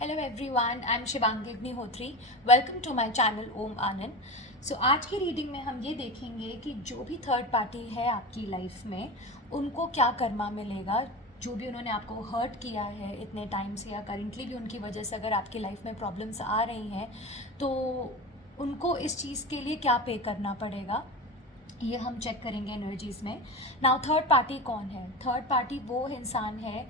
Hello everyone, I am Shivangi Agnihotri. Welcome to my channel Om Anand. So आज की reading में हम ये देखेंगे कि जो भी थर्ड पार्टी है आपकी लाइफ में, उनको क्या कर्मा मिलेगा। जो भी उन्होंने आपको हर्ट किया है इतने टाइम से, या करेंटली भी उनकी वजह से अगर आपकी लाइफ में प्रॉब्लम्स आ रही हैं, तो उनको इस चीज़ के लिए क्या पे करना पड़ेगा, ये हम चेक करेंगे एनर्जीज़ में। नाउ थर्ड पार्टी कौन है? थर्ड पार्टी वो इंसान है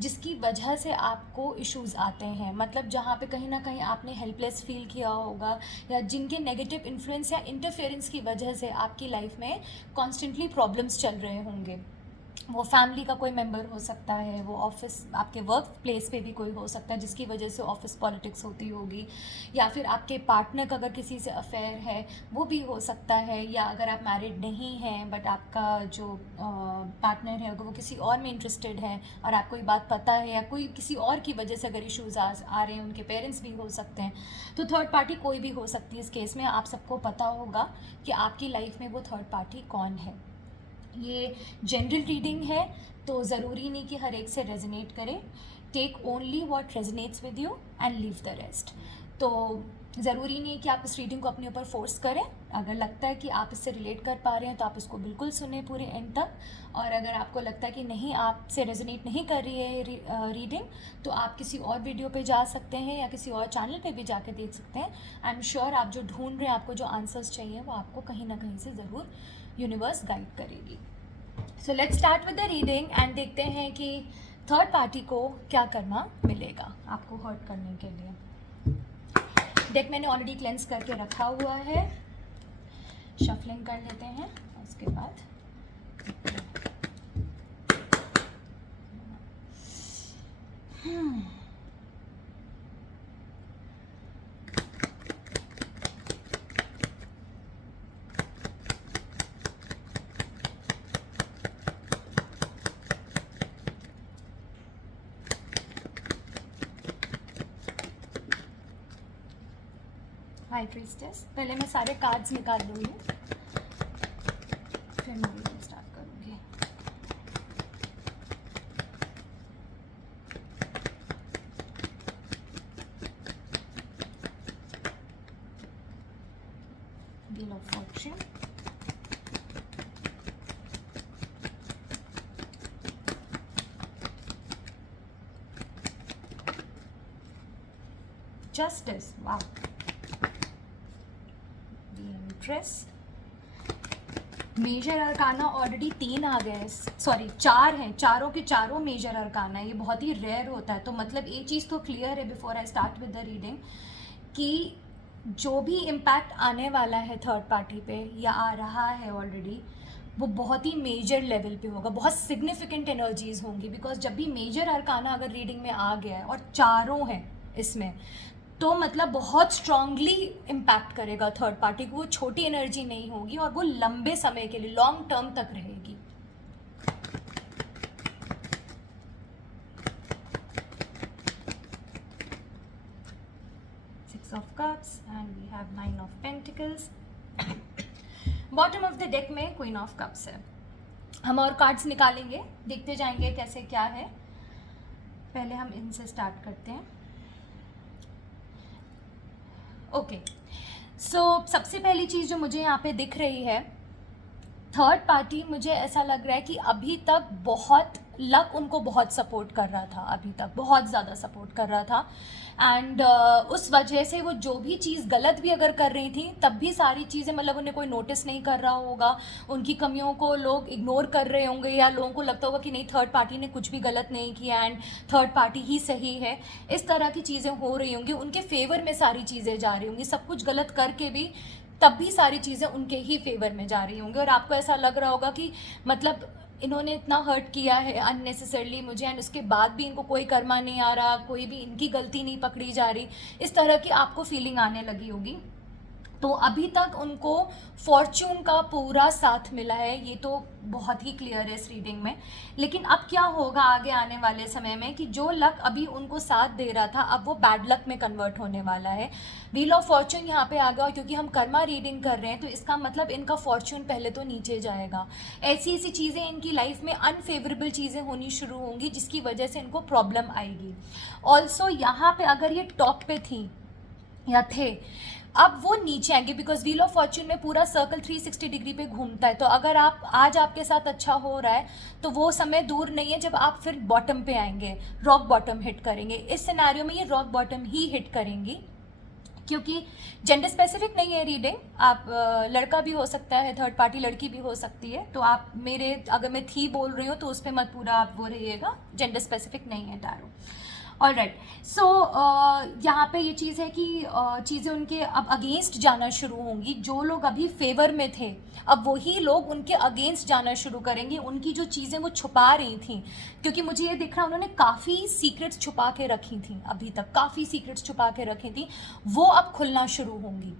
जिसकी वजह से आपको इश्यूज़ आते हैं, मतलब जहाँ पे कहीं ना कहीं आपने हेल्पलेस फील किया होगा, या जिनके नेगेटिव इन्फ्लुएंस या इंटरफेरेंस की वजह से आपकी लाइफ में कॉन्स्टेंटली प्रॉब्लम्स चल रहे होंगे। वो फैमिली का कोई मेंबर हो सकता है, वो ऑफिस आपके वर्क प्लेस पे भी कोई हो सकता है जिसकी वजह से ऑफिस पॉलिटिक्स होती होगी, या फिर आपके पार्टनर का अगर किसी से अफेयर है वो भी हो सकता है, या अगर आप मैरिड नहीं हैं बट आपका जो पार्टनर है अगर वो किसी और में इंटरेस्टेड है और आपको ये बात पता है, या कोई किसी और की वजह से अगर इश्यूज आ रहे हैं, उनके पेरेंट्स भी हो सकते हैं। तो थर्ड पार्टी कोई भी हो सकती है। इस केस में आप सबको पता होगा कि आपकी लाइफ में वो थर्ड पार्टी कौन है। ये जनरल रीडिंग है, तो ज़रूरी नहीं कि हर एक से रेजोनेट करे। Take only what resonates with you and leave the rest. तो ज़रूरी नहीं है कि आप इस रीडिंग को अपने ऊपर फोर्स करें। अगर लगता है कि आप इससे रिलेट कर पा रहे हैं तो आप इसको बिल्कुल सुने पूरे एंड तक, और अगर आपको लगता है कि नहीं, आपसे रेजोनेट नहीं कर रही है रीडिंग, तो आप किसी और वीडियो पे जा सकते हैं या किसी और चैनल पे भी जाके देख सकते हैं। आई एम श्योर आप जो ढूंढ रहे हैं, आपको जो आंसर्स चाहिए, वो आपको कहीं ना कहीं से ज़रूर यूनिवर्स गाइड करेगी। So let's start with the reading and देखते हैं कि थर्ड पार्टी को क्या करना मिलेगा आपको हर्ट करने के लिए। डेक मैंने ऑलरेडी क्लेंस करके रखा हुआ है। शफलिंग कर लेते हैं उसके बाद। High priestess. पहले मैं सारे कार्ड्स निकाल लूँगी, फिर मैं रीडिंग स्टार्ट करूँगी। व्हील ऑफ फॉर्च्यून, जस्टिस, वाह, मेजर अरकाना ऑलरेडी 3 आ गए, सॉरी 4 हैं, चारों के चारों मेजर अरकाना है। ये बहुत ही रेयर होता है। तो मतलब एक चीज़ तो क्लियर है before I start with the reading, कि जो भी इम्पैक्ट आने वाला है थर्ड पार्टी पे या आ रहा है ऑलरेडी, वो बहुत ही मेजर लेवल पे होगा, बहुत सिग्निफिकेंट एनर्जीज होंगी। बिकॉज जब भी मेजर अरकाना अगर रीडिंग में आ गया है और चारों हैं इसमें, तो मतलब बहुत स्ट्रांगली इम्पैक्ट करेगा थर्ड पार्टी को। वो छोटी एनर्जी नहीं होगी और वो लंबे समय के लिए, लॉन्ग टर्म तक रहेगी। Six of Cups and we have Nine of Pentacles. Bottom of the deck में क्वीन ऑफ कप्स है। हम और कार्ड्स निकालेंगे, देखते जाएंगे कैसे क्या है। पहले हम इनसे स्टार्ट करते हैं। ओके, सो सबसे पहली चीज़ जो मुझे यहाँ पे दिख रही है, थर्ड पार्टी, मुझे ऐसा लग रहा है कि अभी तक बहुत लक उनको बहुत सपोर्ट कर रहा था, अभी तक बहुत ज़्यादा सपोर्ट कर रहा था। एंड उस वजह से वो जो भी चीज़ गलत भी अगर कर रही थी, तब भी सारी चीज़ें, मतलब उन्हें कोई नोटिस नहीं कर रहा होगा, उनकी कमियों को लोग इग्नोर कर रहे होंगे, या लोगों को लगता होगा कि नहीं, थर्ड पार्टी ने कुछ भी गलत नहीं किया एंड थर्ड पार्टी ही सही है। इस तरह की चीज़ें हो रही होंगी, उनके फेवर में सारी चीज़ें जा रही होंगी। सब कुछ गलत करके भी तब भी सारी चीज़ें उनके ही फेवर में जा रही होंगी, और आपको ऐसा लग रहा होगा कि मतलब इन्होंने इतना हर्ट किया है अननेसेसरली मुझे, एंड उसके बाद भी इनको कोई कर्मा नहीं आ रहा, कोई भी इनकी गलती नहीं पकड़ी जा रही। इस तरह की आपको फीलिंग आने लगी होगी। तो अभी तक उनको फॉर्च्यून का पूरा साथ मिला है, ये तो बहुत ही क्लियर है इस रीडिंग में। लेकिन अब क्या होगा आगे आने वाले समय में कि जो लक अभी उनको साथ दे रहा था अब वो बैड लक में कन्वर्ट होने वाला है। व्हील ऑफ फॉर्च्यून यहाँ पे आ गया, और क्योंकि हम कर्मा रीडिंग कर रहे हैं तो इसका मतलब इनका फॉर्च्यून पहले तो नीचे जाएगा। ऐसी ऐसी चीज़ें इनकी लाइफ में अनफेवरेबल चीज़ें होनी शुरू होंगी जिसकी वजह से इनको प्रॉब्लम आएगी। ऑल्सो यहाँ पे अगर ये टॉप पे थी या थे, अब वो नीचे आएंगे, बिकॉज व्हील ऑफ फॉर्च्यून में पूरा सर्कल 360 डिग्री पे घूमता है। तो अगर आप आज आपके साथ अच्छा हो रहा है तो वो समय दूर नहीं है जब आप फिर बॉटम पे आएंगे, रॉक बॉटम हिट करेंगे। इस सिनेरियो में ये रॉक बॉटम ही हिट करेंगी, क्योंकि जेंडर स्पेसिफिक नहीं है रीडिंग। आप लड़का भी हो सकता है, थर्ड पार्टी लड़की भी हो सकती है। तो आप मेरे अगर मैं थी बोल रही हूँ तो उस पर मत पूरा आप वो रहिएगा, जेंडर स्पेसिफिक नहीं है टैरो। ऑल राइट, सो यहाँ पे ये चीज़ है कि चीज़ें उनके अब अगेंस्ट जाना शुरू होंगी। जो लोग अभी फेवर में थे अब वही लोग उनके अगेंस्ट जाना शुरू करेंगे। उनकी जो चीज़ें वो छुपा रही थी, क्योंकि मुझे ये दिख रहा उन्होंने काफ़ी सीक्रेट्स छुपा के रखी थी, अभी तक काफ़ी सीक्रेट्स छुपा के रखी थी, वो अब खुलना शुरू होंगी।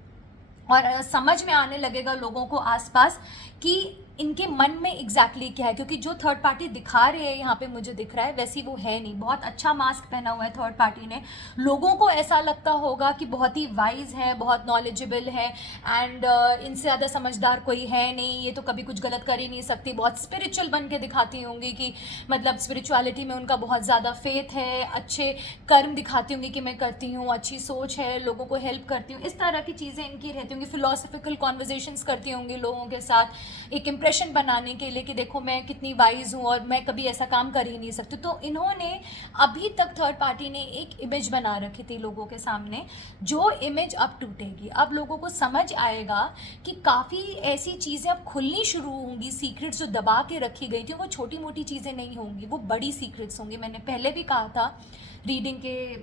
और समझ में आने लगेगा लोगों को आसपास कि इनके मन में एग्जैक्टली क्या है। क्योंकि जो थर्ड पार्टी दिखा रहे हैं यहाँ पे मुझे दिख रहा है वैसी वो है नहीं। बहुत अच्छा मास्क पहना हुआ है थर्ड पार्टी ने, लोगों को ऐसा लगता होगा कि बहुत ही वाइज है, बहुत नॉलेजेबल है, एंड इनसे ज़्यादा समझदार कोई है नहीं, ये तो कभी कुछ गलत कर ही नहीं सकती। बहुत स्पिरिचुअल बन के दिखाती होंगी कि मतलब स्पिरिचुअलिटी में उनका बहुत ज़्यादा फेथ है, अच्छे कर्म दिखाती होंगी कि मैं करती हूँ, अच्छी सोच है, लोगों को हेल्प करती हूँ, इस तरह की चीज़ें इनकी रहती होंगी। फिलोसफिकल कॉन्वर्जेशंस करती होंगी लोगों के साथ, एक इम्प्रेशन बनाने के लिए कि देखो मैं कितनी वाइज हूँ और मैं कभी ऐसा काम कर ही नहीं सकती। तो इन्होंने अभी तक थर्ड पार्टी ने एक इमेज बना रखी थी लोगों के सामने, जो इमेज अब टूटेगी। अब लोगों को समझ आएगा कि काफ़ी ऐसी चीज़ें अब खुलनी शुरू होंगी, सीक्रेट्स जो दबा के रखी गई थी वो छोटी मोटी चीज़ें नहीं होंगी, वो बड़ी सीक्रेट्स होंगी। मैंने पहले भी कहा था रीडिंग के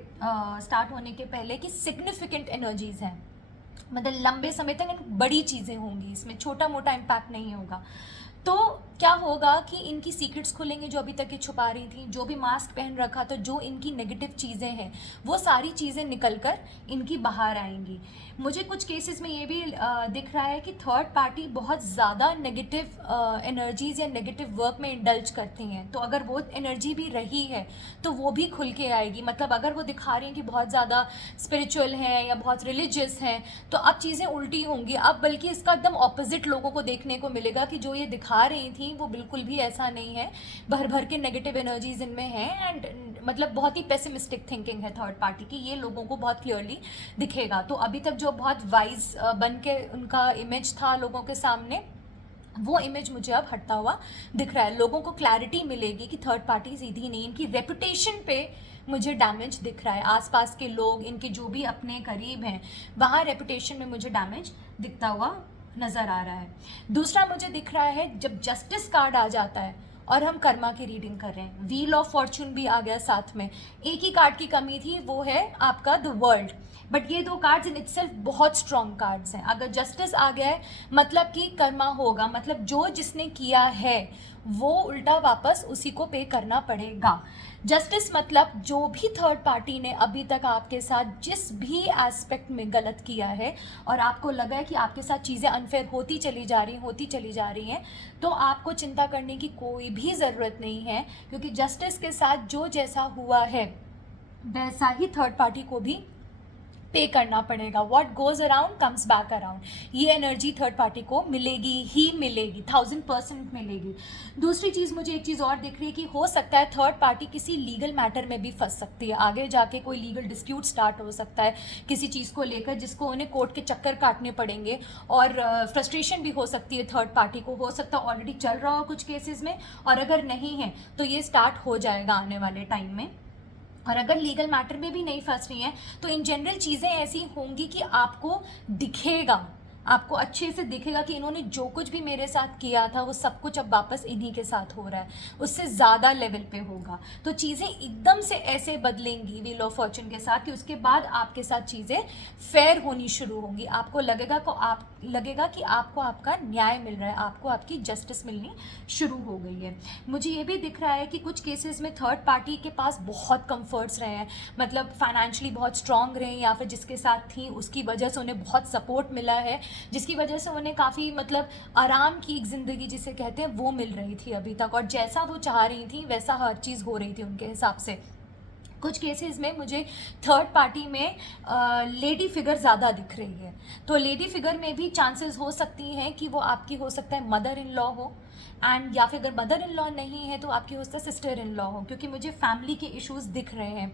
स्टार्ट होने के पहले कि सिग्निफिकेंट एनर्जीज हैं, मतलब लंबे समय तक बड़ी चीज़ें होंगी, इसमें छोटा मोटा इम्पैक्ट नहीं होगा। तो क्या होगा कि इनकी सीक्रेट्स खुलेंगे जो अभी तक ये छुपा रही थी, जो भी मास्क पहन रखा था, जो इनकी नेगेटिव चीज़ें हैं वो सारी चीज़ें निकल कर इनकी बाहर आएंगी। मुझे कुछ केसेस में ये भी दिख रहा है कि थर्ड पार्टी बहुत ज़्यादा नेगेटिव एनर्जीज़ या नेगेटिव वर्क में इंडल्ज करती हैं। तो अगर वो एनर्जी भी रही है तो वो भी खुल के आएगी। मतलब अगर वो दिखा रही हैं कि बहुत ज़्यादा स्पिरिचुअल हैं या बहुत रिलीजियस हैं, तो अब चीज़ें उल्टी होंगी। अब बल्कि इसका एकदम ऑपोजिट लोगों को देखने को मिलेगा कि जो ये दिखा रही थी वो बिल्कुल भी ऐसा नहीं है, भर भर के नेगेटिव एनर्जीज इनमें हैं। एंड मतलब बहुत ही पेसिमिस्टिक थिंकिंग है थर्ड पार्टी की, ये लोगों को बहुत क्लियरली दिखेगा। तो अभी तक जो बहुत वाइज बन के उनका इमेज था लोगों के सामने, वो इमेज मुझे अब हटता हुआ दिख रहा है। लोगों को क्लैरिटी मिलेगी कि थर्ड पार्टी सीधी नहीं, इनकी रेपुटेशन पे मुझे डैमेज दिख रहा है। आसपास के लोग, इनके जो भी अपने करीब हैं, वहाँ रेपुटेशन में मुझे डैमेज दिखता हुआ नज़र आ रहा है। दूसरा मुझे दिख रहा है जब जस्टिस कार्ड आ जाता है और हम कर्मा की रीडिंग कर रहे हैं, व्हील ऑफ फॉर्च्यून भी आ गया साथ में। एक ही कार्ड की कमी थी, वो है आपका द वर्ल्ड, बट ये दो कार्ड्स इन इटसेल्फ बहुत स्ट्रॉन्ग कार्ड्स हैं। अगर जस्टिस आ गया है मतलब कि कर्मा होगा, मतलब जो जिसने किया है वो उल्टा वापस उसी को पे करना पड़ेगा। जस्टिस मतलब जो भी थर्ड पार्टी ने अभी तक आपके साथ जिस भी एस्पेक्ट में गलत किया है और आपको लगा है कि आपके साथ चीज़ें अनफेयर होती चली जा रही हैं, तो आपको चिंता करने की कोई भी ज़रूरत नहीं है, क्योंकि जस्टिस के साथ जो जैसा हुआ है वैसा ही थर्ड पार्टी को भी पे करना पड़ेगा। What goes around comes back around, ये एनर्जी थर्ड पार्टी को मिलेगी ही मिलेगी, 1000% मिलेगी। दूसरी चीज़, मुझे एक चीज़ और दिख रही है कि हो सकता है थर्ड पार्टी किसी लीगल मैटर में भी फंस सकती है। आगे जाके कोई लीगल डिस्प्यूट स्टार्ट हो सकता है किसी चीज़ को लेकर, जिसको उन्हें कोर्ट के चक्कर काटने पड़ेंगे, और फ्रस्ट्रेशन भी हो सकती है थर्ड पार्टी को। हो सकता है ऑलरेडी चल रहा हो कुछ केसेस में, और अगर नहीं है तो ये स्टार्ट हो जाएगा आने वाले टाइम में। और अगर लीगल मैटर में भी नहीं फंस रही हैं तो इन जनरल चीज़ें ऐसी होंगी कि आपको दिखेगा, आपको अच्छे से दिखेगा कि इन्होंने जो कुछ भी मेरे साथ किया था वो सब कुछ अब वापस इन्हीं के साथ हो रहा है, उससे ज़्यादा लेवल पे होगा। तो चीज़ें एकदम से ऐसे बदलेंगी व्हील ऑफ फॉर्च्यून के साथ कि उसके बाद आपके साथ चीज़ें फेयर होनी शुरू होंगी। आपको लगेगा कि आप लगेगा कि आपको आपका न्याय मिल रहा है, आपको आपकी जस्टिस मिलनी शुरू हो गई है। मुझे ये भी दिख रहा है कि कुछ केसेस में थर्ड पार्टी के पास बहुत कंफर्ट्स रहे हैं, मतलब फाइनेंशियली बहुत स्ट्रांग रहे हैं, या फिर जिसके साथ थी उसकी वजह से उन्हें बहुत सपोर्ट मिला है, जिसकी वजह से उन्हें काफ़ी मतलब आराम की एक ज़िंदगी जिसे कहते हैं वो मिल रही थी अभी तक, और जैसा वो चाह रही थी वैसा हर चीज़ हो रही थी उनके हिसाब से। कुछ केसेस में मुझे थर्ड पार्टी में लेडी फिगर ज़्यादा दिख रही है, तो लेडी फिगर में भी चांसेस हो सकती हैं कि वो आपकी हो सकता है मदर इन लॉ हो, एंड या फिर अगर मदर इन लॉ नहीं है तो आपकी हो सकता है सिस्टर इन लॉ हो, क्योंकि मुझे फैमिली के इश्यूज दिख रहे हैं।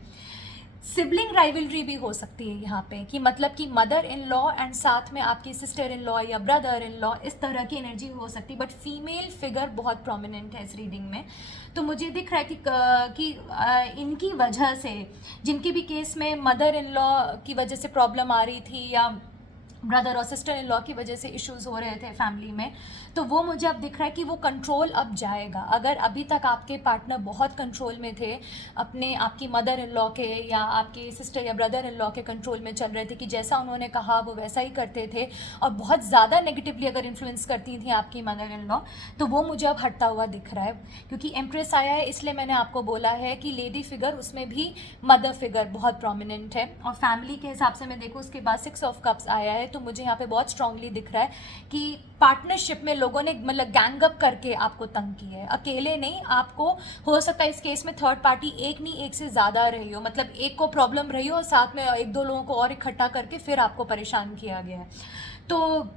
सिबलिंग राइवलरी भी हो सकती है यहाँ पे, कि मतलब कि मदर इन लॉ एंड साथ में आपकी सिस्टर इन लॉ या ब्रदर इन लॉ, इस तरह की एनर्जी हो सकती है, बट फीमेल फिगर बहुत प्रोमिनेंट है इस रीडिंग में। तो मुझे दिख रहा है कि इनकी वजह से, जिनकी भी केस में मदर इन लॉ की वजह से प्रॉब्लम आ रही थी या ब्रदर और सिस्टर इन लॉ की वजह से इश्यूज हो रहे थे फैमिली में, तो वो मुझे अब दिख रहा है कि वो कंट्रोल अब जाएगा। अगर अभी तक आपके पार्टनर बहुत कंट्रोल में थे, अपने आपकी मदर इन लॉ के या आपके सिस्टर या ब्रदर इन लॉ के कंट्रोल में चल रहे थे, कि जैसा उन्होंने कहा वो वैसा ही करते थे, और बहुत ज़्यादा नेगेटिवली अगर इन्फ्लुएंस करती थी आपकी मदर इन लॉ, तो वो मुझे अब हटता हुआ दिख रहा है। क्योंकि एम्प्रेस आया है, इसलिए मैंने आपको बोला है कि लेडी फिगर, उसमें भी मदर फिगर बहुत प्रोमिनेंट है। और फैमिली के हिसाब से मैं देखूँ उसके बाद 6 ऑफ कप्स आया है, तो मुझे यहाँ पे बहुत स्ट्रांगली दिख रहा है कि पार्टनरशिप में लोगों ने मतलब गैंग अप करके आपको तंग किया है, अकेले नहीं। आपको हो सकता है इस केस में थर्ड पार्टी एक नहीं एक से ज़्यादा रही हो, मतलब एक को प्रॉब्लम रही हो और साथ में एक दो लोगों को और इकट्ठा करके फिर आपको परेशान किया गया है, तो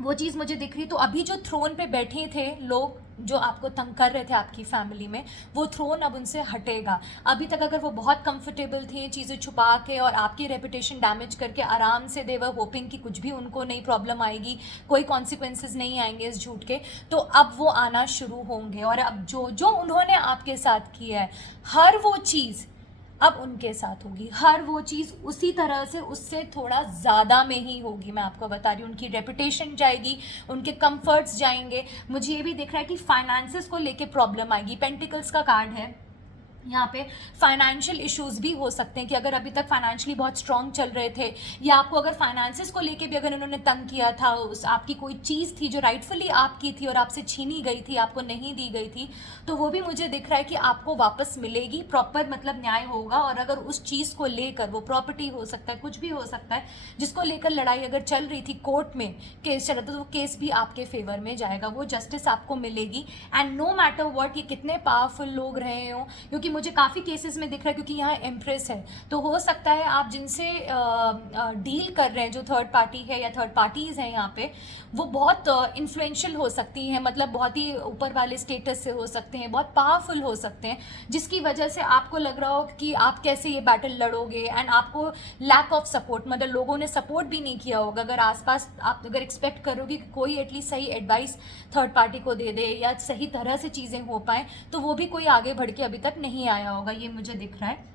वो चीज़ मुझे दिख रही। तो अभी जो थ्रोन पे बैठे थे लोग जो आपको तंग कर रहे थे आपकी फैमिली में, वो थ्रोन अब उनसे हटेगा। अभी तक अगर वो बहुत कंफर्टेबल थे चीज़ें छुपा के और आपकी रेपुटेशन डैमेज करके आराम से, दे वर होपिंग कि कुछ भी उनको नई प्रॉब्लम आएगी, कोई कॉन्सिक्वेंसेज नहीं आएंगे इस झूठ के, तो अब वो आना शुरू होंगे। और अब जो जो उन्होंने आपके साथ किया है, हर वो चीज़ अब उनके साथ होगी, हर वो चीज़ उसी तरह से, उससे थोड़ा ज़्यादा में ही होगी। मैं आपको बता रही हूँ, उनकी रेपुटेशन जाएगी, उनके कंफर्ट्स जाएंगे। मुझे ये भी दिख रहा है कि फाइनेंसेस को लेके प्रॉब्लम आएगी। पेंटिकल्स का कार्ड है यहाँ पे। फाइनेंशियल इश्यूज भी हो सकते हैं कि अगर अभी तक फाइनेंशियली बहुत स्ट्रांग चल रहे थे, या आपको अगर फाइनेंसेस को लेके भी अगर उन्होंने तंग किया था, उस आपकी कोई चीज़ थी जो राइटफुली आपकी थी और आपसे छीनी गई थी, आपको नहीं दी गई थी, तो वो भी मुझे दिख रहा है कि आपको वापस मिलेगी, प्रॉपर मतलब न्याय होगा। और अगर उस चीज़ को लेकर, वो प्रॉपर्टी हो सकता है, कुछ भी हो सकता है, जिसको लेकर लड़ाई अगर चल रही थी, कोर्ट में केस चल रहा था, तो वो केस भी आपके फेवर में जाएगा, वो जस्टिस आपको मिलेगी। एंड नो मैटर व्हाट ये कितने पावरफुल लोग रहे हो, क्योंकि मुझे काफ़ी केसेस में दिख रहा है, क्योंकि यहाँ एम्प्रेस है, तो हो सकता है आप जिनसे डील कर रहे हैं, जो थर्ड पार्टी है या थर्ड पार्टीज़ हैं यहाँ पे, वो बहुत इन्फ्लुएंशियल हो सकती हैं, मतलब बहुत ही ऊपर वाले स्टेटस से हो सकते हैं, बहुत पावरफुल हो सकते हैं, जिसकी वजह से आपको लग रहा हो कि आप कैसे ये बैटल लड़ोगे, एंड आपको लैक ऑफ सपोर्ट, मतलब लोगों ने सपोर्ट भी नहीं किया होगा। अगर आसपास आप अगर एक्सपेक्ट करोगे कि कोई एटलीस्ट सही एडवाइस थर्ड पार्टी को दे दे या सही तरह से चीज़ें हो पाएँ, तो वो भी कोई आगे बढ़ के अभी तक नहीं आया होगा, ये मुझे दिख रहा है।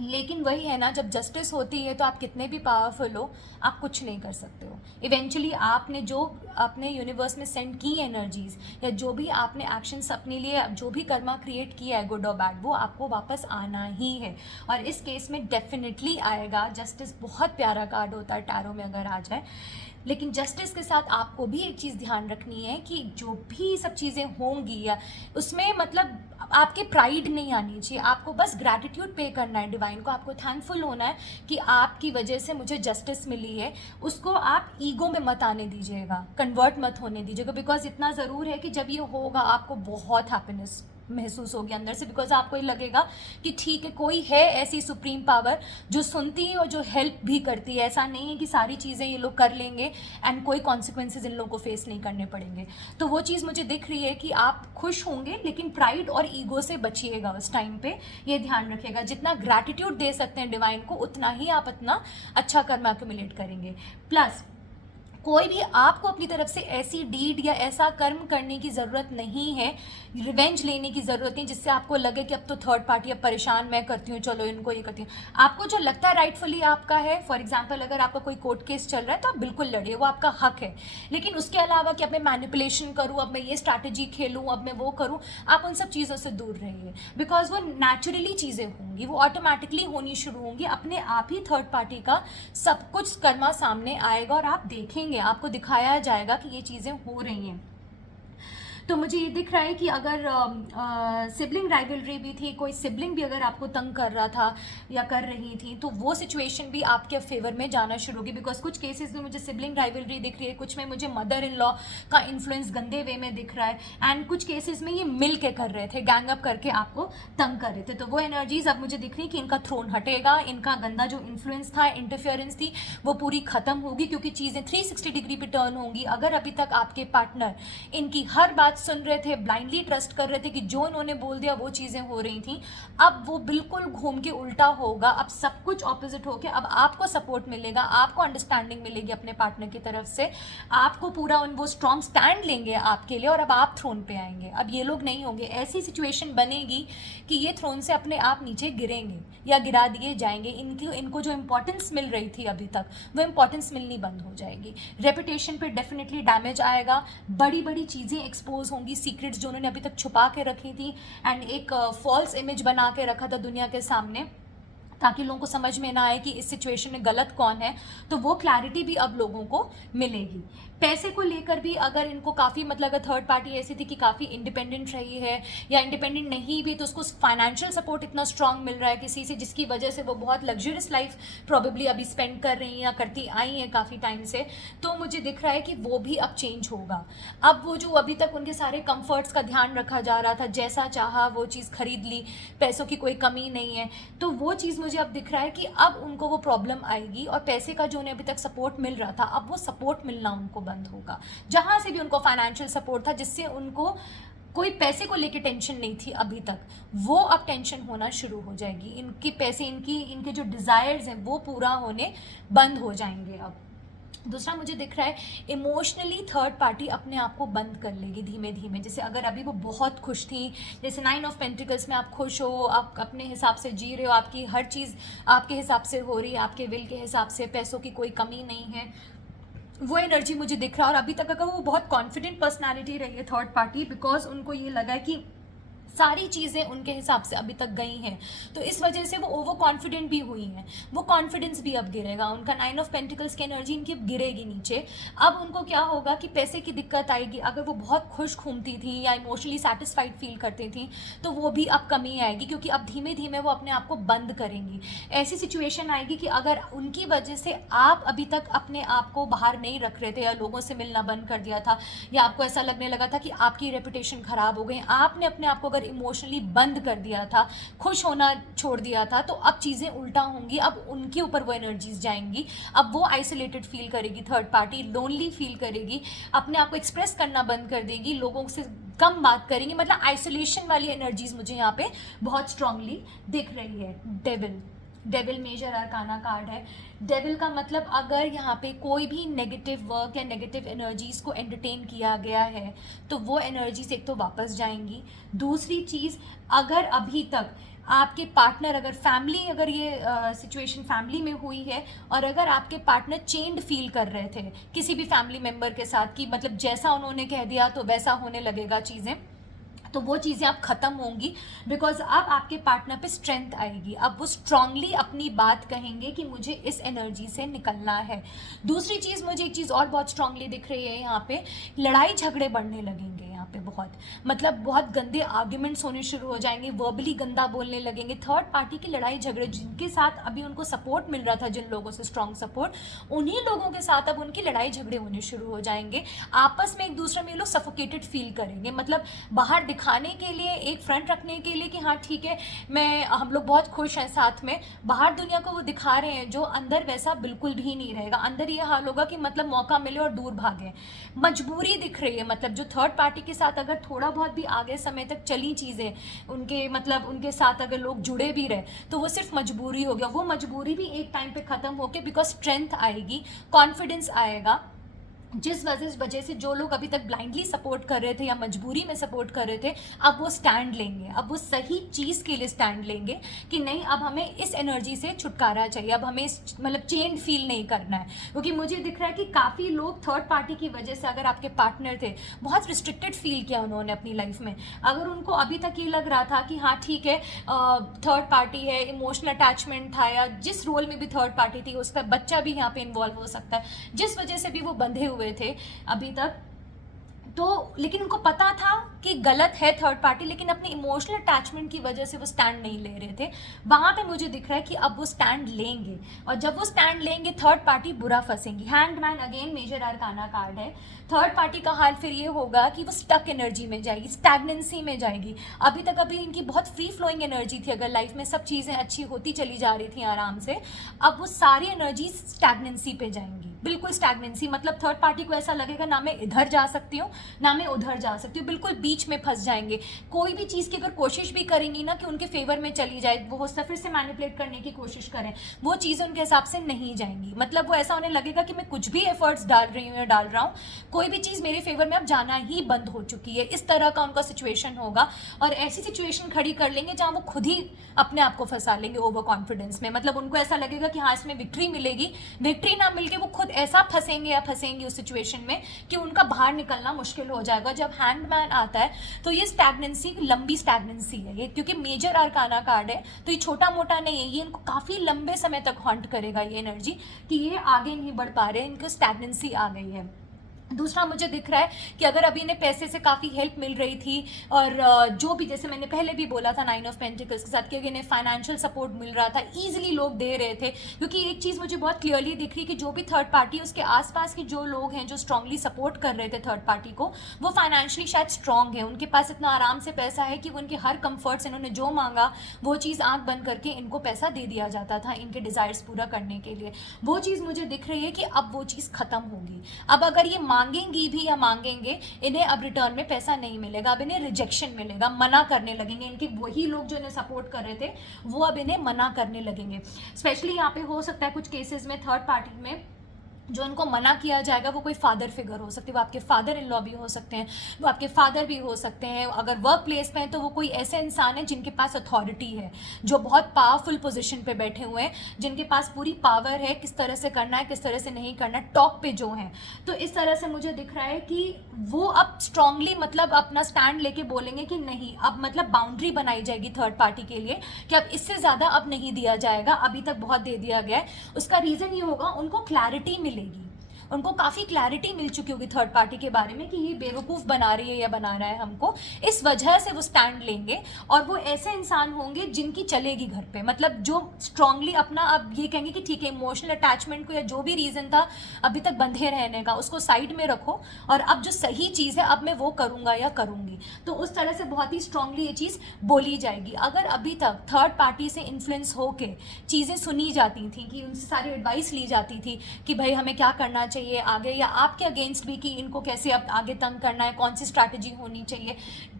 लेकिन वही है ना, जब जस्टिस होती है तो आप कितने भी पावरफुल हो, आप कुछ नहीं कर सकते हो। इवेंचुअली आपने जो अपने यूनिवर्स में सेंड की एनर्जीज, या जो भी आपने एक्शंस अपने लिए, जो भी कर्मा क्रिएट किया है गुड और बैड, वो आपको वापस आना ही है, और इस केस में डेफिनेटली आएगा। जस्टिस बहुत प्यारा कार्ड होता है टैरो में अगर आ जाए, लेकिन जस्टिस के साथ आपको भी एक चीज़ ध्यान रखनी है कि जो भी सब चीज़ें होंगी, या उसमें मतलब आपके प्राइड नहीं आनी चाहिए, आपको बस ग्रैटिट्यूड पे करना है डिवाइन को, आपको थैंकफुल होना है कि आपकी वजह से मुझे जस्टिस मिली है। उसको आप ईगो में मत आने दीजिएगा, कन्वर्ट मत होने दीजिएगा, बिकॉज इतना ज़रूर है कि जब ये होगा आपको बहुत हैप्पीनेस महसूस होगी अंदर से, बिकॉज आपको ये लगेगा कि ठीक है, कोई है ऐसी सुप्रीम पावर जो सुनती है और जो हेल्प भी करती है। ऐसा नहीं है कि सारी चीज़ें ये लोग कर लेंगे एंड कोई कॉन्सिक्वेंसेज इन लोगों को फेस नहीं करने पड़ेंगे। तो वो चीज़ मुझे दिख रही है कि आप खुश होंगे, लेकिन प्राइड और ईगो से बचिएगा उस टाइम पे, ये ध्यान रखिएगा। जितना ग्रैटिट्यूड दे सकते हैं डिवाइन को, उतना ही आप इतना अच्छा कर्म एक्यूमुलेट करेंगे। प्लस कोई भी आपको अपनी तरफ से ऐसी डीड या ऐसा कर्म करने की ज़रूरत नहीं है, रिवेंज लेने की ज़रूरत नहीं जिससे आपको लगे कि अब तो थर्ड पार्टी अब परेशान मैं करती हूँ, चलो इनको ये करती हूँ। आपको जो लगता है राइटफुली आपका है, फॉर एग्जांपल अगर आपका कोई कोर्ट केस चल रहा है तो आप बिल्कुल लड़िए, वो आपका हक है। लेकिन उसके अलावा कि अब मैं मैनिपुलेशन करूँ, अब मैं ये स्ट्रैटेजी खेलूँ, अब मैं वो करूँ, आप उन सब चीज़ों से दूर रहिए, बिकॉज वो नेचुरली चीज़ें होंगी, वो ऑटोमेटिकली होनी शुरू होंगी, अपने आप ही थर्ड पार्टी का सब कुछ कर्मा सामने आएगा और आप देखेंगे दिखेंगे, आपको दिखाया जाएगा कि ये चीज़ें हो रही हैं। तो मुझे ये दिख रहा है कि अगर सिबलिंग राइवलरी भी थी, कोई सिबलिंग भी अगर आपको तंग कर रहा था या कर रही थी, तो वो सिचुएशन भी आपके फेवर में जाना शुरू होगी। बिकॉज कुछ केसेस में मुझे सिबलिंग राइवलरी दिख रही है, कुछ में मुझे मदर इन लॉ का इन्फ्लुएंस गंदे वे में दिख रहा है, एंड कुछ केसेस में ये मिल के कर रहे थे, गैंग अप करके आपको तंग कर रहे थे। तो वो एनर्जीज अब मुझे दिख रही है कि इनका थ्रोन हटेगा, इनका गंदा जो इन्फ्लुएंस था, इंटरफेरेंस थी, वो पूरी खत्म होगी, क्योंकि चीज़ें 360 डिग्री पे टर्न होंगी। अगर अभी तक आपके पार्टनर इनकी हर बात सुन रहे थे, ब्लाइंडली ट्रस्ट कर रहे थे कि जो इन्होंने बोल दिया वो चीज़ें हो रही थी, अब वो बिल्कुल घूम के उल्टा होगा। अब सब कुछ ऑपोजिट होके अब आपको सपोर्ट मिलेगा, आपको अंडरस्टैंडिंग मिलेगी अपने पार्टनर की तरफ से, आपको पूरा वो स्ट्रॉन्ग स्टैंड लेंगे आपके लिए, और अब आप थ्रोन पे आएंगे। अब ये लोग नहीं होंगे। ऐसी सिचुएशन बनेगी कि ये थ्रोन से अपने आप नीचे गिरेंगे या गिरा दिए जाएंगे। इनको जो इंपॉर्टेंस मिल रही थी अभी तक, वो इंपॉर्टेंस मिलनी बंद हो जाएगी। रेपुटेशन पे डेफिनेटली डैमेज आएगा, बड़ी बड़ी चीज़ें एक्सपोज होंगी, सीक्रेट्स जो उन्होंने अभी तक छुपा के रखी थी, एंड एक फॉल्स इमेज बना के रखा था दुनिया के सामने, ताकि लोगों को समझ में ना आए कि इस सिचुएशन में गलत कौन है। तो वो क्लैरिटी भी अब लोगों को मिलेगी। पैसे को लेकर भी अगर इनको काफ़ी मतलब अगर थर्ड पार्टी ऐसी थी कि काफ़ी इंडिपेंडेंट रही है, या इंडिपेंडेंट नहीं भी, तो उसको फाइनेंशियल सपोर्ट इतना स्ट्रांग मिल रहा है किसी से, जिसकी वजह से वो बहुत लग्जरियस लाइफ प्रॉबेबली अभी स्पेंड कर रही हैं या करती आई हैं काफ़ी टाइम से, तो मुझे दिख रहा है कि वो भी अब चेंज होगा। अब वो जो अभी तक उनके सारे कंफर्ट्स का ध्यान रखा जा रहा था, जैसा चाहा वो चीज़ खरीद ली, पैसों की कोई कमी नहीं है, तो वो चीज़ मुझे अब दिख रहा है कि अब उनको वो प्रॉब्लम आएगी, और पैसे का जो उन्हें अभी तक सपोर्ट मिल रहा था, अब वो सपोर्ट मिलना उनको बंद होगा। जहां से भी उनको फाइनेंशियल सपोर्ट था, जिससे उनको कोई पैसे को लेके टेंशन नहीं थी अभी तक, वो अब टेंशन होना शुरू हो जाएगी। इनके पैसे, इनके जो डिज़ायर्स हैं वो पूरा होने बंद हो जाएंगे। अब दूसरा मुझे दिख रहा है, इमोशनली थर्ड पार्टी अपने आप को बंद कर लेगी धीमे धीमे। जैसे अगर अभी वो बहुत खुश थी, जैसे 9 ऑफ पेंटिकल्स में आप खुश हो, आप अपने हिसाब से जी रहे हो, आपकी हर चीज़ आपके हिसाब से हो रही है, आपके विल के हिसाब से, पैसों की कोई कमी नहीं है, वो एनर्जी मुझे दिख रहा है। और अभी तक अगर वो बहुत कॉन्फिडेंट पर्सनालिटी रही है थर्ड पार्टी, बिकॉज उनको ये लगा है कि सारी चीज़ें उनके हिसाब से अभी तक गई हैं, तो इस वजह से वो ओवर कॉन्फिडेंट भी हुई हैं। वो कॉन्फिडेंस भी अब गिरेगा, उनका 9 ऑफ पेंटिकल्स की एनर्जी इनकी अब गिरेगी नीचे। अब उनको क्या होगा कि पैसे की दिक्कत आएगी। अगर वो बहुत खुश घूमती थी या इमोशनली सेटिस्फाइड फील करती थी, तो वो भी अब कमी आएगी, क्योंकि अब धीमे धीमे वो अपने आप को बंद करेंगी। ऐसी सिचुएशन आएगी कि अगर उनकी वजह से आप अभी तक अपने आप को बाहर नहीं रख रहे थे, या लोगों से मिलना बंद कर दिया था, या आपको ऐसा लगने लगा था कि आपकी रेपुटेशन खराब हो गई, आपने अपने आप को अगर इमोशनली बंद कर दिया था, खुश होना छोड़ दिया था, तो अब चीज़ें उल्टा होंगी। अब उनके ऊपर वो एनर्जीज जाएंगी। अब वो आइसोलेटेड फील करेगी थर्ड पार्टी, लोनली फील करेगी, अपने आप को एक्सप्रेस करना बंद कर देगी, लोगों से कम बात करेंगी। मतलब आइसोलेशन वाली एनर्जीज मुझे यहाँ पे बहुत स्ट्रांगली दिख रही है। डेविल मेजर अरकाना कार्ड है। डेविल का मतलब अगर यहाँ पे कोई भी नेगेटिव वर्क या नेगेटिव एनर्जीज को एंटरटेन किया गया है, तो वो एनर्जीज एक तो वापस जाएंगी। दूसरी चीज़, अगर अभी तक आपके पार्टनर, अगर फैमिली, अगर ये सिचुएशन फैमिली में हुई है, और अगर आपके पार्टनर चेंड फील कर रहे थे किसी भी फैमिली मेम्बर के साथ, कि मतलब जैसा उन्होंने कह दिया तो वैसा होने लगेगा चीज़ें, तो वो चीज़ें अब ख़त्म होंगी। बिकॉज अब आपके पार्टनर पे स्ट्रेंथ आएगी। अब वो स्ट्रांगली अपनी बात कहेंगे कि मुझे इस एनर्जी से निकलना है। दूसरी चीज़, मुझे एक चीज़ और बहुत स्ट्रांगली दिख रही है यहाँ पे, लड़ाई झगड़े बढ़ने लगेंगे यहाँ पे बहुत, मतलब बहुत गंदे आर्ग्यूमेंट्स होने शुरू हो जाएंगे, वर्बली गंदा बोलने लगेंगे। थर्ड पार्टी की लड़ाई झगड़े, जिनके साथ अभी उनको सपोर्ट मिल रहा था, जिन लोगों से स्ट्रॉन्ग सपोर्ट, उन्हीं लोगों के साथ अब उनकी लड़ाई झगड़े होने शुरू हो जाएंगे। आपस में एक दूसरे में लोग सफोकेटेड फील करेंगे, मतलब बाहर दिखाने के लिए, एक फ्रंट रखने के लिए कि हाँ ठीक है, हम लोग बहुत खुश हैं साथ में, बाहर दुनिया को वो दिखा रहे हैं, जो अंदर वैसा बिल्कुल भी नहीं रहेगा। अंदर ये हाल होगा कि मतलब मौका मिले और दूर भागे। मजबूरी दिख रही है, मतलब जो थर्ड पार्टी के साथ अगर थोड़ा बहुत भी आगे समय तक चली चीज़ें, उनके मतलब उनके साथ अगर लोग जुड़े भी रहे, तो वो सिर्फ मजबूरी हो गया। वो मजबूरी भी एक टाइम पे ख़त्म होके, बिकॉज स्ट्रेंथ आएगी, कॉन्फिडेंस आएगा, जिस वजह से जो लोग अभी तक ब्लाइंडली सपोर्ट कर रहे थे या मजबूरी में सपोर्ट कर रहे थे, अब वो स्टैंड लेंगे, अब वो सही चीज़ के लिए स्टैंड लेंगे कि नहीं, अब हमें इस एनर्जी से छुटकारा चाहिए, अब हमें इस मतलब चेन फील नहीं करना है। क्योंकि मुझे दिख रहा है कि काफ़ी लोग थर्ड पार्टी की वजह से, अगर आपके पार्टनर थे, बहुत रिस्ट्रिक्टेड फील किया उन्होंने अपनी लाइफ में। अगर उनको अभी तक ये लग रहा था कि हाँ ठीक है, थर्ड पार्टी है, इमोशनल अटैचमेंट था, या जिस रोल में भी थर्ड पार्टी थी उसका बच्चा भी यहाँ पे इन्वॉल्व हो सकता है, जिस वजह से भी वो बंधे हुए थे अभी तक, तो लेकिन उनको पता था कि गलत है थर्ड पार्टी, लेकिन अपनी इमोशनल अटैचमेंट की वजह से वो स्टैंड नहीं ले रहे थे। वहां पे मुझे दिख रहा है कि अब वो स्टैंड लेंगे, और जब वो स्टैंड लेंगे थर्ड पार्टी बुरा फंसेंगी। Hanged man again major arcana card है। थर्ड पार्टी का हाल फिर ये होगा कि वो स्टक एनर्जी में जाएगी, स्टैग्नेंसी में जाएगी। अभी तक अभी इनकी बहुत फ्री फ्लोइंग एनर्जी थी, अगर लाइफ में सब चीज़ें अच्छी होती चली जा रही थी आराम से, अब वो सारी एनर्जी स्टैग्नेंसी पे जाएंगी, बिल्कुल स्टैग्नेंसी। मतलब थर्ड पार्टी को ऐसा लगेगा ना मैं इधर जा सकती हूँ ना मैं उधर जा सकती हूँ, बिल्कुल बीच में फंस जाएंगे। कोई भी चीज़ की अगर कोशिश भी करेंगी ना कि उनके फेवर में चली जाए, वो हो सकता है फिर से मैनिपुलेट करने की कोशिश करें, वो चीज़ उनके हिसाब से नहीं जाएंगी। मतलब वो ऐसा उन्हें लगेगा कि मैं कुछ भी एफर्ट्स डाल रही हूँ या डाल रहा हूँ, कोई भी चीज़ मेरे फेवर में अब जाना ही बंद हो चुकी है, इस तरह का उनका सिचुएशन होगा। और ऐसी सिचुएशन खड़ी कर लेंगे जहाँ वो खुद ही अपने आप को फंसा लेंगे ओवर कॉन्फिडेंस में। मतलब उनको ऐसा लगेगा कि हाँ इसमें विक्ट्री मिलेगी, विक्ट्री ना मिलके वो खुद ऐसा फंसेंगे या फंसेंगी उस सिचुएशन में कि उनका बाहर निकलना मुश्किल हो जाएगा। जब हैंगमैन आता है तो ये स्टैग्नेंसी लंबी स्टैग्नेंसी है ये, क्योंकि मेजर आर्काना कार्ड है, तो ये छोटा मोटा नहीं है, ये इनको काफ़ी लंबे समय तक हॉन्ट करेगा ये एनर्जी, कि ये आगे नहीं बढ़ पा रहे, इनको स्टैग्नेंसी आ गई है। दूसरा मुझे दिख रहा है कि अगर अभी इन्हें पैसे से काफ़ी हेल्प मिल रही थी, और जो भी, जैसे मैंने पहले भी बोला था 9 ऑफ पेंटिकल्स के साथ, कि अगर इन्हें फाइनेंशियल सपोर्ट मिल रहा था, ईजिली लोग दे रहे थे। क्योंकि एक चीज़ मुझे बहुत क्लियरली दिख रही है कि जो भी थर्ड पार्टी, उसके आसपास के जो लोग हैं जो स्ट्रांगली सपोर्ट कर रहे थे थर्ड पार्टी को, वो फाइनेंशियली शायद स्ट्रांग है, उनके पास इतना आराम से पैसा है कि वो उनके हर कंफर्ट्स, इन्होंने जो मांगा वो चीज़ आंख बंद करके इनको पैसा दे दिया जाता था इनके डिज़ायर्स पूरा करने के लिए। वो चीज़ मुझे दिख रही है कि अब वो चीज़ ख़त्म होगी। अब अगर ये मांगेंगी भी, मांगेंगे, इन्हें अब रिटर्न में पैसा नहीं मिलेगा, अब इन्हें रिजेक्शन मिलेगा, मना करने लगेंगे। इनके वही लोग जो इन्हें सपोर्ट कर रहे थे वो अब इन्हें मना करने लगेंगे। स्पेशली यहाँ पे हो सकता है कुछ केसेस में थर्ड पार्टी में जो उनको मना किया जाएगा वो कोई फादर फिगर हो सकती है, वो आपके फादर इन लॉ भी हो सकते हैं, वो आपके फादर भी हो सकते हैं। अगर वर्क प्लेस पे हैं तो वो कोई ऐसे इंसान है जिनके पास अथॉरिटी है, जो बहुत पावरफुल पोजीशन पे बैठे हुए हैं, जिनके पास पूरी पावर है किस तरह से करना है किस तरह से नहीं करना, टॉप पे जो हैं। तो इस तरह से मुझे दिख रहा है कि वो अब स्ट्रांगली मतलब अपना स्टैंड लेके बोलेंगे कि नहीं, अब मतलब बाउंड्री बनाई जाएगी थर्ड पार्टी के लिए कि अब इससे ज़्यादा अब नहीं दिया जाएगा, अभी तक बहुत दे दिया गया है। उसका रीज़न ये होगा, उनको क्लैरिटी मिलेगी, उनको काफ़ी क्लैरिटी मिल चुकी होगी थर्ड पार्टी के बारे में कि ये बेवकूफ़ बना रही है या बना रहा है हमको, इस वजह से वो स्टैंड लेंगे। और वो ऐसे इंसान होंगे जिनकी चलेगी घर पे, मतलब जो स्ट्रांगली अपना, अब ये कहेंगे कि ठीक है, इमोशनल अटैचमेंट को या जो भी रीज़न था अभी तक बंधे रहने का, उसको साइड में रखो, और अब जो सही चीज़ है अब मैं वो करूँगा या करूँगी। तो उस तरह से बहुत ही स्ट्रांगली ये चीज़ बोली जाएगी। अगर अभी तक थर्ड पार्टी से इन्फ्लुएंस होके चीज़ें सुनी जाती थी, कि उनसे सारी एडवाइस ली जाती थी कि भाई हमें क्या करना चाहिए आगे, या आपके अगेंस्ट भी कि इनको कैसे अब आगे तंग करना है, कौन सी स्ट्रैटेजी होनी चाहिए,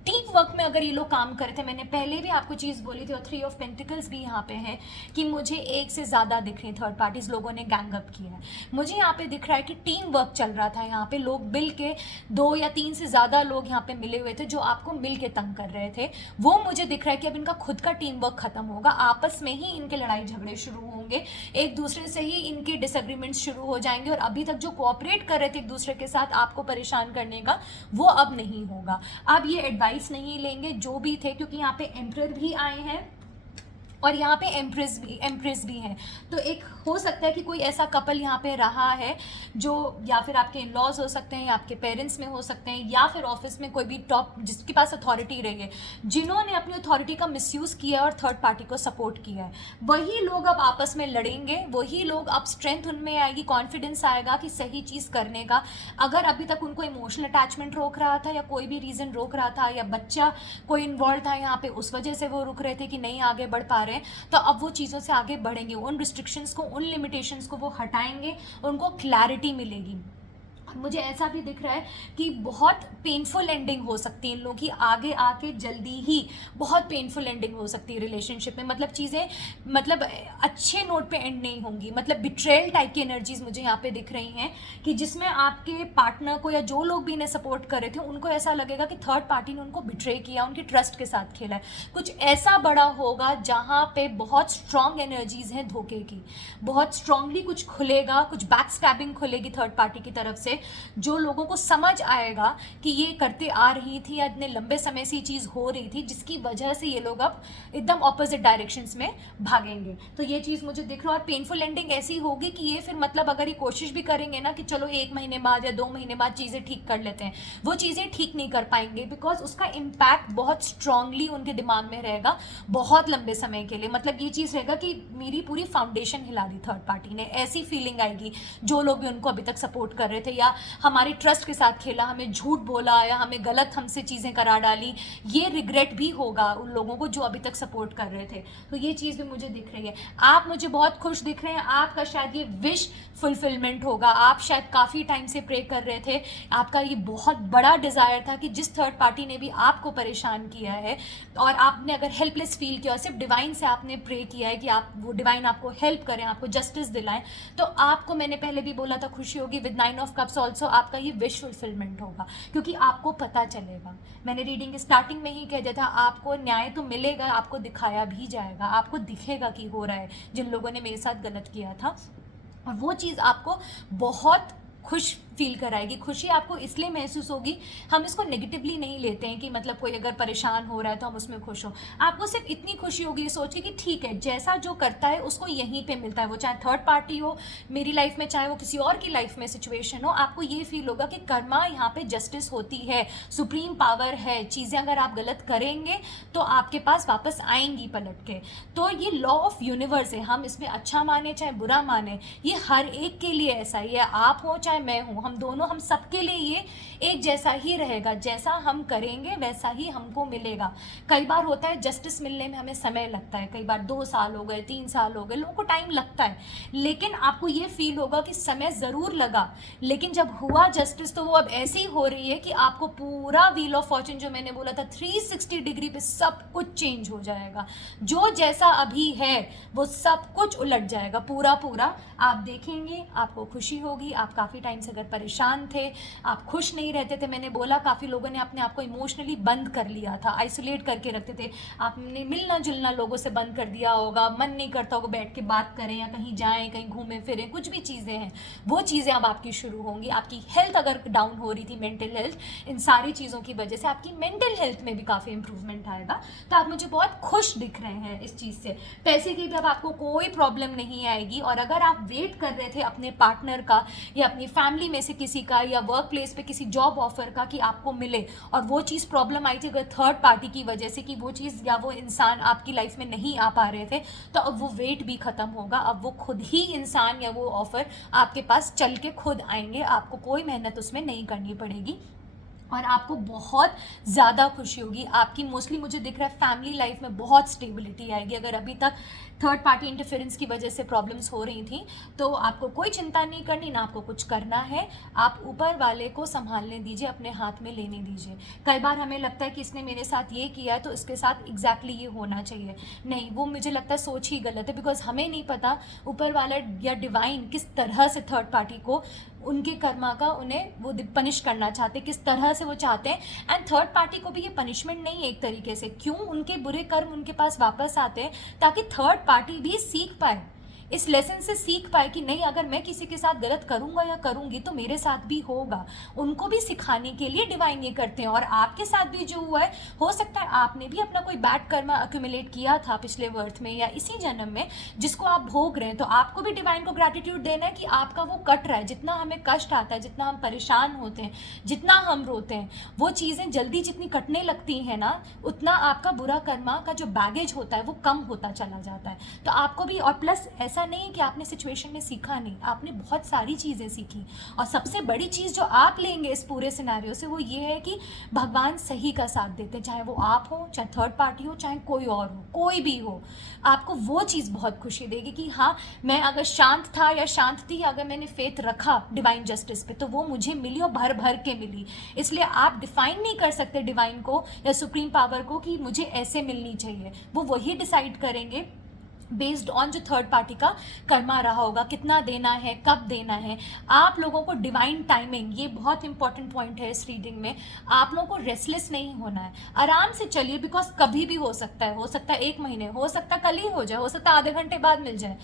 टीम वर्क में अगर ये लोग काम कर रहे थे। मैंने पहले भी आपको चीज़ बोली थी, और 3 ऑफ पेंटिकल्स भी यहाँ पे है कि मुझे एक से ज़्यादा दिख रही थर्ड पार्टीज लोगों ने गैंग अप किया है। मुझे यहाँ पे दिख रहा है कि टीम वर्क चल रहा था, यहाँ पे लोग मिल के 2 या 3 से ज़्यादा लोग यहाँ पे मिले हुए थे जो आपको मिल के तंग कर रहे थे। वो मुझे दिख रहा है कि अब इनका खुद का टीम वर्क खत्म होगा, आपस में ही इनके लड़ाई झगड़े शुरू होंगे, एक दूसरे से ही इनके डिसएग्रीमेंट्स शुरू हो जाएंगे, और अभी तक जो कोऑपरेट कर रहे थे एक दूसरे के साथ आपको परेशान करने का, वो अब नहीं होगा। अब ये एडवाइस नहीं लेंगे जो भी थे, क्योंकि यहाँ पे एम्परर भी आए हैं और यहाँ पे एम्प्रेस भी हैं। तो एक हो सकता है कि कोई ऐसा कपल यहाँ पे रहा है जो, या फिर आपके इन लॉज हो सकते हैं, या आपके पेरेंट्स में हो सकते हैं, या फिर ऑफिस में कोई भी टॉप जिसके पास अथॉरिटी रही है, जिन्होंने अपनी अथॉरिटी का मिसयूज़ किया और थर्ड पार्टी को सपोर्ट किया है। वही लोग अब आपस में लड़ेंगे, वही लोग अब स्ट्रेंथ उनमें आएगी, कॉन्फिडेंस आएगा कि सही चीज़ करने का। अगर अभी तक उनको इमोशनल अटैचमेंट रोक रहा था, या कोई भी रीज़न रोक रहा था, या बच्चा कोई इन्वॉल्व था यहाँ पे, उस वजह से वो रुक रहे थे कि नहीं आगे बढ़ पा रहे हैं, तो अब वो चीज़ों से आगे बढ़ेंगे, उन रिस्ट्रिक्शंस को, उन लिमिटेशंस को वो हटाएंगे, उनको क्लैरिटी मिलेगी। मुझे ऐसा भी दिख रहा है कि बहुत पेनफुल एंडिंग हो सकती है इन लोगों की, आगे आके जल्दी ही बहुत पेनफुल एंडिंग हो सकती है रिलेशनशिप में। मतलब चीज़ें मतलब अच्छे नोट पे एंड नहीं होंगी, मतलब बिट्रेयल टाइप की एनर्जीज मुझे यहाँ पे दिख रही हैं कि जिसमें आपके पार्टनर को या जो लोग भी इन्हें सपोर्ट कर रहे थे उनको ऐसा लगेगा कि थर्ड पार्टी ने उनको बिट्रे किया, उनके ट्रस्ट के साथ खेला है। कुछ ऐसा बड़ा होगा जहाँ पे बहुत स्ट्रांग एनर्जीज हैं धोखे की, बहुत स्ट्रांगली कुछ खुलेगा, कुछ बैक स्टैबिंग खुलेगी थर्ड पार्टी की तरफ से, जो लोगों को समझ आएगा कि ये करते आ रही थी या इतने लंबे समय से ये चीज़ हो रही थी, जिसकी वजह से ये लोग अब एकदम ऑपोजिट डायरेक्शंस में भागेंगे। तो ये चीज़ मुझे दिख रहा है। और पेनफुल एंडिंग ऐसी होगी कि ये फिर मतलब अगर ये कोशिश भी करेंगे ना कि चलो 1 महीने बाद या 2 महीने बाद चीज़ें ठीक कर लेते हैं, वो चीज़ें ठीक नहीं कर पाएंगे, बिकॉज उसका इम्पैक्ट बहुत स्ट्रांगली उनके दिमाग में रहेगा बहुत लंबे समय के लिए। मतलब ये चीज़ रहेगा कि मेरी पूरी फाउंडेशन हिला दी थर्ड पार्टी ने, ऐसी फीलिंग आएगी जो लोग भी उनको अभी तक सपोर्ट कर रहे थे या हमारे ट्रस्ट के साथ खेला, हमें झूठ बोला या हमें गलत हमसे चीज़ें करा डाली। ये रिग्रेट भी होगा उन लोगों को जो अभी तक सपोर्ट कर रहे थे। तो ये चीज़ भी मुझे दिख रही है। आप मुझे बहुत खुश दिख रहे हैं, आपका शायद ये विश फुलफिलमेंट होगा। आप शायद काफ़ी टाइम से प्रे कर रहे थे, आपका ये बहुत बड़ा डिज़ायर था कि जिस थर्ड पार्टी ने भी आपको परेशान किया है और आपने अगर हेल्पलेस फील किया, सिर्फ डिवाइन से आपने प्रे किया है कि आप वो डिवाइन आपको हेल्प करें, आपको जस्टिस दिलाएं, तो आपको मैंने पहले भी बोला था खुशी होगी। विद 9 ऑफ कप्स ऑल्सो आपका ये विश फुलफिलमेंट होगा, क्योंकि आपको पता चलेगा। मैंने रीडिंग के स्टार्टिंग में ही कह दिया था, आपको न्याय तो मिलेगा, आपको दिखाया भी जाएगा, आपको दिखेगा कि हो रहा है जिन लोगों ने मेरे साथ गलत किया था, और वो चीज़ आपको बहुत खुश फील कराएगी। खुशी आपको इसलिए महसूस होगी, हम इसको नेगेटिवली नहीं लेते हैं कि मतलब कोई अगर परेशान हो रहा है तो हम उसमें खुश हो। आपको सिर्फ इतनी खुशी होगी ये सोच के कि ठीक है, जैसा जो करता है उसको यहीं पे मिलता है, वो चाहे थर्ड पार्टी हो मेरी लाइफ में, चाहे वो किसी और की लाइफ में सिचुएशन हो। आपको ये फील होगा कि कर्मा यहाँ पे जस्टिस होती है, सुप्रीम पावर है, चीज़ें अगर आप गलत करेंगे तो आपके पास वापस आएंगी पलट के। तो ये लॉ ऑफ यूनिवर्स है, हम इसमें अच्छा माने चाहे बुरा माने, ये हर एक के लिए ऐसा ही है। आप हो चाहे मैं हूँ, हम दोनों, हम सबके लिए ये एक जैसा ही रहेगा। जैसा हम करेंगे वैसा ही हमको मिलेगा। कई बार होता है जस्टिस मिलने में हमें समय लगता है, कई बार 2 साल हो गए, 3 साल हो गए, लोगों को टाइम लगता है, लेकिन आपको ये फील होगा कि समय ज़रूर लगा, लेकिन जब हुआ जस्टिस तो वो अब ऐसी हो रही है कि आपको पूरा व्हील ऑफ फॉर्चून जो मैंने बोला था 360 डिग्री पे सब कुछ चेंज हो जाएगा। जो जैसा अभी है वो सब कुछ उलट जाएगा पूरा पूरा। आप देखेंगे, आपको खुशी होगी। आप काफ़ी टाइम से अगर परेशान थे, आप खुश नहीं रहते थे, मैंने बोला काफ़ी लोगों ने अपने आप को इमोशनली बंद कर लिया था, आइसोलेट करके रखते थे, आपने मिलना जुलना लोगों से बंद कर दिया होगा, मन नहीं करता होगा बैठ के बात करें या कहीं जाएं, कहीं घूमें फिरें, कुछ भी चीज़ें हैं वो चीज़ें अब आपकी शुरू होंगी। आपकी हेल्थ अगर डाउन हो रही थी, मेंटल हेल्थ, इन सारी चीज़ों की वजह से आपकी मेंटल हेल्थ में भी काफ़ी इंप्रूवमेंट आएगा। तो आप मुझे बहुत खुश दिख रहे हैं इस चीज़ से। पैसे की भी अब आपको कोई प्रॉब्लम नहीं आएगी। और अगर आप वेट कर रहे थे अपने पार्टनर का या अपनी फैमिली में से किसी का या वर्क प्लेस पे किसी जॉब ऑफर का कि आपको मिले, और वो चीज़ प्रॉब्लम आई थी अगर थर्ड पार्टी की वजह से कि वो चीज़ या वो इंसान आपकी लाइफ में नहीं आ पा रहे थे, तो अब वो वेट भी ख़त्म होगा। अब वो खुद ही इंसान या वो ऑफर आपके पास चल के खुद आएंगे, आपको कोई मेहनत उसमें नहीं करनी पड़ेगी और आपको बहुत ज़्यादा खुशी होगी। आपकी मोस्टली मुझे दिख रहा है फैमिली लाइफ में बहुत स्टेबिलिटी आएगी। अगर अभी तक थर्ड पार्टी इंटरफेरेंस की वजह से प्रॉब्लम्स हो रही थी तो आपको कोई चिंता नहीं करनी, ना आपको कुछ करना है। आप ऊपर वाले को संभालने दीजिए, अपने हाथ में लेने दीजिए। कई बार हमें लगता है कि इसने मेरे साथ ये किया है तो इसके साथ एग्जैक्टली ये होना चाहिए, नहीं, वो मुझे लगता है सोच ही गलत है। बिकॉज हमें नहीं पता ऊपर वाला या डिवाइन किस तरह से थर्ड पार्टी को उनके कर्मा का उन्हें वो पनिश करना चाहते, किस तरह से वो चाहते हैं। एंड थर्ड पार्टी को भी ये पनिशमेंट नहीं है एक तरीके से। क्यों उनके बुरे कर्म उनके पास वापस आते हैं? ताकि थर्ड पार्टी भी सीख पाए, इस लेसन से सीख पाए कि नहीं, अगर मैं किसी के साथ गलत करूंगा या करूंगी तो मेरे साथ भी होगा। उनको भी सिखाने के लिए डिवाइन ये करते हैं। और आपके साथ भी जो हुआ है, हो सकता है आपने भी अपना कोई बैड कर्मा अक्यूमुलेट किया था पिछले बर्थ में या इसी जन्म में, जिसको आप भोग रहे हैं। तो आपको भी डिवाइन को ग्रैटिट्यूड देना है कि आपका वो कट रहा है। जितना हमें कष्ट आता है, जितना हम परेशान होते हैं, जितना हम रोते हैं, वो चीज़ें जल्दी जितनी कटने लगती हैं ना, उतना आपका बुरा कर्मा का जो बैगेज होता है वो कम होता चला जाता है। तो आपको भी, और प्लस ऐसा ऐसा नहीं है कि आपने सिचुएशन में सीखा नहीं, आपने बहुत सारी चीज़ें सीखी। और सबसे बड़ी चीज़ जो आप लेंगे इस पूरे सिनेरियो से वो ये है कि भगवान सही का साथ देते हैं, चाहे वो आप हो, चाहे थर्ड पार्टी हो, चाहे कोई और हो, कोई भी हो। आपको वो चीज़ बहुत खुशी देगी कि हाँ, मैं अगर शांत था या शांत थी, अगर मैंने फेथ रखा डिवाइन जस्टिस पे तो वो मुझे मिली और भर भर के मिली। इसलिए आप डिफाइन नहीं कर सकते डिवाइन को या सुप्रीम पावर को कि मुझे ऐसे मिलनी चाहिए। वो वही डिसाइड करेंगे बेस्ड ऑन जो थर्ड पार्टी का कर्मा रहा होगा, कितना देना है, कब देना है। आप लोगों को डिवाइन टाइमिंग, ये बहुत इंपॉर्टेंट पॉइंट है इस रीडिंग में। आप लोगों को रेस्टलेस नहीं होना है, आराम से चलिए, बिकॉज कभी भी हो सकता है 1 महीने, हो सकता है कल ही हो जाए, हो सकता है आधे घंटे बाद मिल जाए।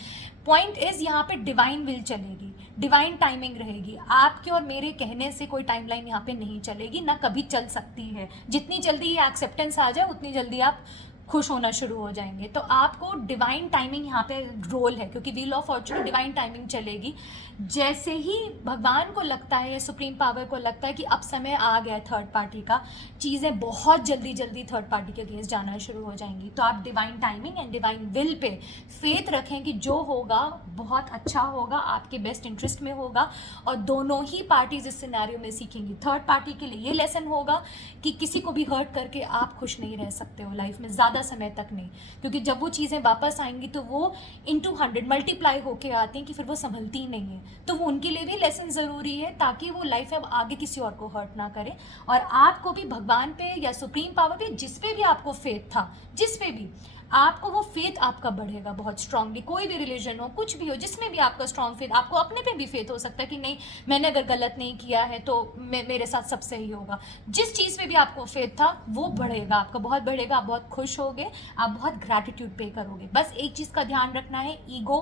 पॉइंट इज यहाँ पे डिवाइन विल चलेगी, डिवाइन टाइमिंग रहेगी। आपके और मेरे कहने से कोई टाइमलाइन यहाँ पे नहीं चलेगी, ना कभी चल सकती है। जितनी जल्दी ये एक्सेप्टेंस आ जाए उतनी जल्दी आप खुश होना शुरू हो जाएंगे। तो आपको डिवाइन टाइमिंग यहाँ पे रोल है, क्योंकि wheel of Fortune divine timing चलेगी। जैसे ही भगवान को लगता है या सुप्रीम पावर को लगता है कि अब समय आ गया है थर्ड पार्टी का, चीज़ें बहुत जल्दी जल्दी थर्ड पार्टी के अगेंस्ट जाना शुरू हो जाएंगी। तो आप divine timing and divine will pay faith रखें कि जो होगा बहुत अच्छा होगा, आपके बेस्ट इंटरेस्ट में होगा। और दोनों ही पार्टीज इस सिनेरियो में सीखेंगी। थर्ड पार्टी के लिए ये लेसन होगा कि किसी को भी हर्ट करके आप खुश नहीं रह सकते हो लाइफ में ज़्यादा समय तक नहीं, क्योंकि जब वो चीज़ें वापस आएंगी तो वो इनटू 100 मल्टीप्लाई होके आती हैं कि फिर वो संभलती ही नहीं है। तो वो उनके लिए भी लेसन ज़रूरी है, ताकि वो लाइफ में अब आगे किसी और को हर्ट ना करे। और आपको भी भगवान पे या सुप्रीम पावर पे, जिस पे भी आपको फेथ था, जिस पे भी आपको, वो फेथ आपका बढ़ेगा बहुत स्ट्रांगली। कोई भी रिलीजन हो, कुछ भी हो, जिसमें भी आपका स्ट्रांग फेथ, आपको अपने पे भी फेथ हो सकता है कि नहीं, मैंने अगर गलत नहीं किया है तो मेरे साथ सब सही होगा। जिस चीज़ पे भी आपको फेथ था वो बढ़ेगा, आपका बहुत बढ़ेगा, आप बहुत खुश होगे, आप बहुत ग्रैटिट्यूड पे करोगे। बस एक चीज़ का ध्यान रखना है, ईगो,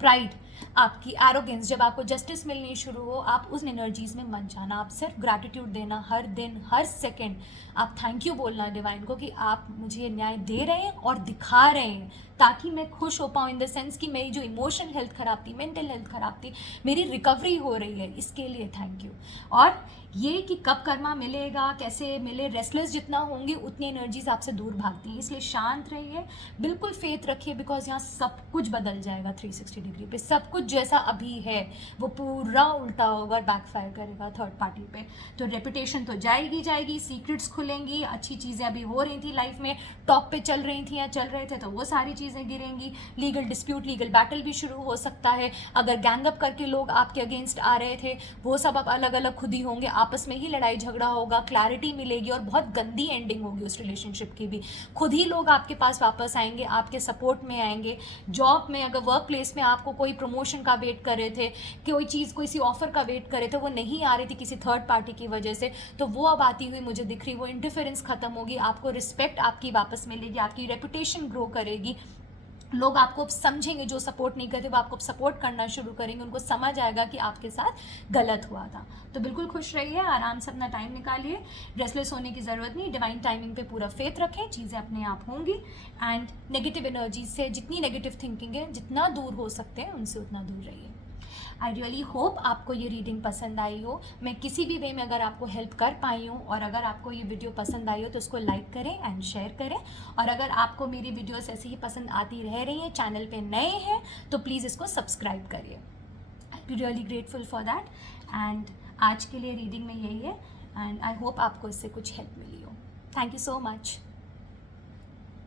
प्राइड, आपकी एरोगेंस, जब आपको जस्टिस मिलनी शुरू हो, आप उस एनर्जीज में मत जाना। आप सिर्फ ग्रैटिट्यूड देना, हर दिन हर सेकंड आप थैंक यू बोलना डिवाइन को कि आप मुझे ये न्याय दे रहे हैं और दिखा रहे हैं, ताकि मैं खुश हो पाऊँ। इन द सेंस कि मेरी जो इमोशनल हेल्थ खराब थी, मेंटल हेल्थ खराब थी, मेरी रिकवरी हो रही है, इसके लिए थैंक यू। और ये कि कब कर्मा मिलेगा, कैसे मिले, रेस्टलेस जितना होंगे उतनी एनर्जीज आपसे दूर भागती हैं। इसलिए शांत रहिए, बिल्कुल फेथ रखिए, बिकॉज यहाँ सब कुछ बदल जाएगा 360 डिग्री पे। सब कुछ जैसा अभी है वो पूरा उल्टा होगा, बैकफायर करेगा थर्ड पार्टी पे। तो रेपुटेशन तो जाएगी जाएगी, सीक्रेट्स खुलेंगी, अच्छी चीज़ें अभी हो रही थी लाइफ में, टॉप पे चल रही थी या चल रहे थे, तो वो सारी चीज़ें गिरेंगी। लीगल डिस्प्यूट, लीगल बैटल भी शुरू हो सकता है। अगर गैंगअप करके लोग आपके अगेंस्ट आ रहे थे, वो सब अब अलग अलग खुद ही होंगे, आपस में ही लड़ाई झगड़ा होगा, क्लैरिटी मिलेगी और बहुत गंदी एंडिंग होगी उस रिलेशनशिप की भी। खुद ही लोग आपके पास वापस आएंगे, आपके सपोर्ट में आएंगे। जॉब में, अगर वर्क प्लेस में आपको कोई प्रमोशन का वेट कर रहे थे, कोई चीज़, कोई सी ऑफर का वेट कर रहे थे, वो नहीं आ रही थी किसी थर्ड पार्टी की वजह से, तो वो अब आती हुई मुझे दिख रही। वो इंटरफेरेंस खत्म होगी, आपको रिस्पेक्ट आपकी वापस मिलेगी, आपकी रेपुटेशन ग्रो करेगी। लोग आपको समझेंगे, जो सपोर्ट नहीं करते वो आपको सपोर्ट करना शुरू करेंगे, उनको समझ आएगा कि आपके साथ गलत हुआ था। तो बिल्कुल खुश रहिए, आराम से अपना टाइम निकालिए, रेस्टलेस होने की ज़रूरत नहीं, डिवाइन टाइमिंग पे पूरा फेथ रखें, चीज़ें अपने आप होंगी। एंड नेगेटिव एनर्जी से, जितनी नेगेटिव थिंकिंग है, जितना दूर हो सकते हैं उनसे उतना दूर रहिए। आई रियली होप आपको ये रीडिंग पसंद आई हो। मैं किसी भी वे में अगर आपको हेल्प कर पाई हूँ, और अगर आपको ये वीडियो पसंद आई हो तो उसको लाइक करें एंड शेयर करें। और अगर आपको मेरी वीडियोस ऐसे ही पसंद आती रह रही हैं, चैनल पे नए हैं, तो प्लीज़ इसको सब्सक्राइब करिए। I be really grateful for that. And आज के लिए रीडिंग में यही है, एंड आई होप आपको इससे कुछ हेल्प मिली हो। Thank you so much.